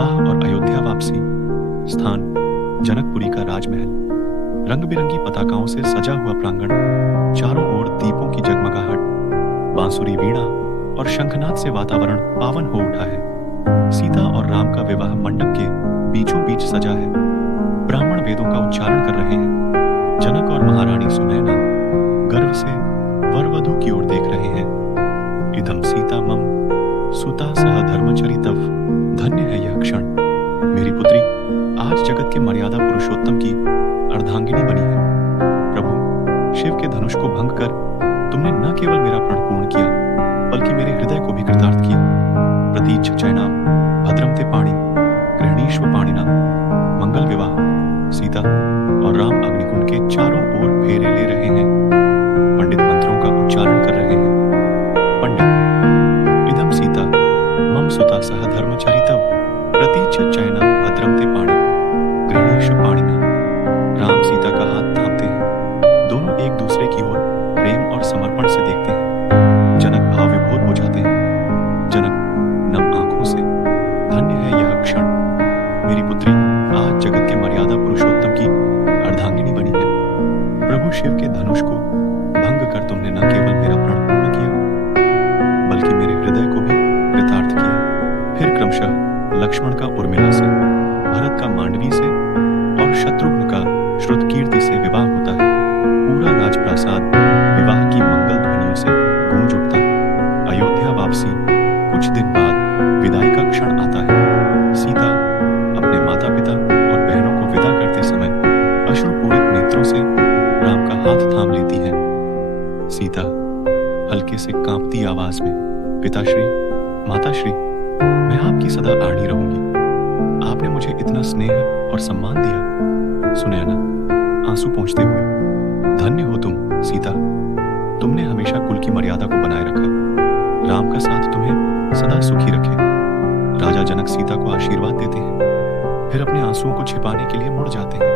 विवाह और अयोध्या वापसी। स्थान जनकपुरी का राजमहल। रंग बिरंगी पताकाओं से सजा हुआ प्रांगण, चारों ओर दीपों की जगमगाहट, बांसुरी, वीणा और शंखनाद से वातावरण पावन हो उठा है। सीता और राम का विवाह मंडप के बीचों बीच सजा है। ब्राह्मण वेदों का उच्चारण कर रहे हैं। जनक और महारानी सुनैना गर्व से वर वधू की ओर देख रहे हैं। इदम सीता मम सुता सह धर्मचरितव। धन्य है यह क्षण। मेरी पुत्री आज जगत के मर्यादा पुरुषोत्तम की अर्धांगिनी बनी है। प्रभु, शिव के धनुष को भंग कर तुमने न केवल मेरा प्रण पूर्ण किया, बल्कि मेरे हृदय को भी कृतार्थ किया। प्रतीच्छ चैनाम भद्रम ते पाणि गृहणीष्व पाणिना। मंगल विवाह। सीता और राम अग्निकुंड के चारों ओर फेरे ले रहे हैं। पंडित मंत्रों का उच्चारण कर रहे हैं। पंडित, इदम सीता मम सुता सह धर्मचरितव प्रतीच्छ चैनाम भद्रम ते पाणि गृहणीष्व पाणिना। राम सीता का हाथ थामते हैं। दोनों एक दूसरे की ओर प्रेम और समर्पण से देखते हैं। जनक भाव विभोर हो जाते हैं। जनक नम आंखों से, धन्य है यह क्षण। मेरी पुत्री आज जगत के मर्यादा पुरुषोत्तम की अर्धांगिनी बनी है। प्रभु शिव के धनुष को भंग कर तुमने न केवल मेरा प्रण पूर्ण किया, बल्कि मेरे हृदय को भी कृतार्थ किया। फिर क्रमशः लक्ष्मण का उर्मिला से, भरत का मांडवी से और शत्रुघ्न का श्रुतकीर्ति से विवाह होता है। पूरा राजप्रासाद विवाह की मंगल ध्वनियों से गूंज उठता है। अयोध्या वापसी। कुछ दिन बाद विदाई का क्षण आता है। सीता अपने माता पिता और बहनों को विदा करते समय अश्रुपूरित नेत्रों से राम का हाथ थाम लेती है। सीता हल्के से कांपती आवाज में, पिताश्री, माताश्री, मैं आपकी सदा आड़ी रहूंगी। आपने मुझे इतना स्नेह और सम्मान दिया। सुनैना आंसू पोंछते हुए, धन्य हो तुम सीता। तुमने हमेशा कुल की मर्यादा को बनाए रखा। राम का साथ तुम्हें सदा सुखी रखे। राजा जनक सीता को आशीर्वाद देते हैं, फिर अपने आंसुओं को छिपाने के लिए मुड़ जाते हैं।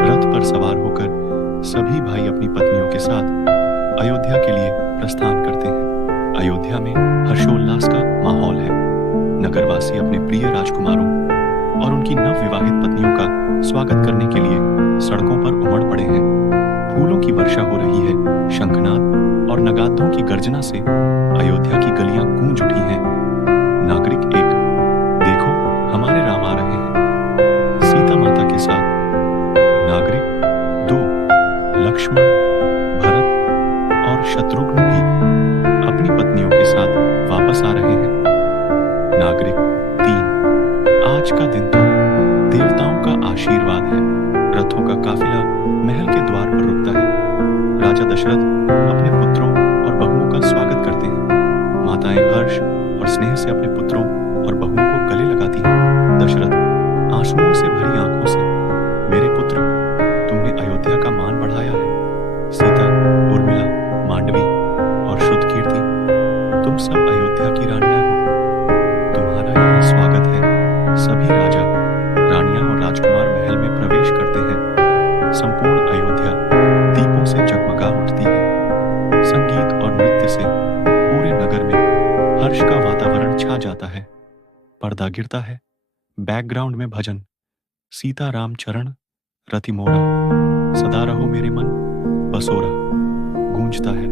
रथ पर सवार होकर सभी भाई अपनी पत्नियों के साथ अयोध्या के लिए प्रस्थान करते हैं। अयोध्या में हर्षोल्लास का माहौल है। नगरवासी अपने प्रिय राजकुमारों और उनकी नवविवाहित पत्नियों का स्वागत करने के लिए सड़कों पर उमड़ पड़े हैं। फूलों की वर्षा हो रही है। शंखनाद और नगादों की गर्जना से अयोध्या की गलियां गूंज उठी हैं। नागरिक एक, देखो हमारे राम आ रहे हैं, सीता माता के साथ। नागरिक दो, लक्ष्मण, भरत और शत्रुघ्न भी अपनी पत्नियों के साथ वापस आ रहे हैं। नागरिक तीन, आज का दिन तो देवताओं का आशीर्वाद है। रथों का काफिला महल के द्वार पर रुकता है। राजा दशरथ अपने पुत्रों और बहुओं का स्वागत करते हैं। माताएं हर्ष और स्नेह से अपने पुत्रों और बहुओं को गले लगाती हैं। दशरथ आंसुओं से भरी आंखों से, मेरे पुत्र, तुमने अयोध्या का मान बढ़ाया है। सीता, उर्मिला, मांडवी और श्रुतकीर्ति, तुम सब अयोध्या की रानियां हो। तुम्हारा यहाँ स्वागत है। सभी राजा, रानियां और राजकुमार महल में प्रवेश करते हैं। संपूर्ण अयोध्या दीपों से जगमगा उठती है। संगीत और नृत्य से पूरे नगर में हर्ष का वातावरण छा जाता है। पर्दा गिरता है। बैकग्राउंड में भजन, सीता राम चरण रति मोरा, सदा रहो मेरे मन बसोरा, गूंजता है।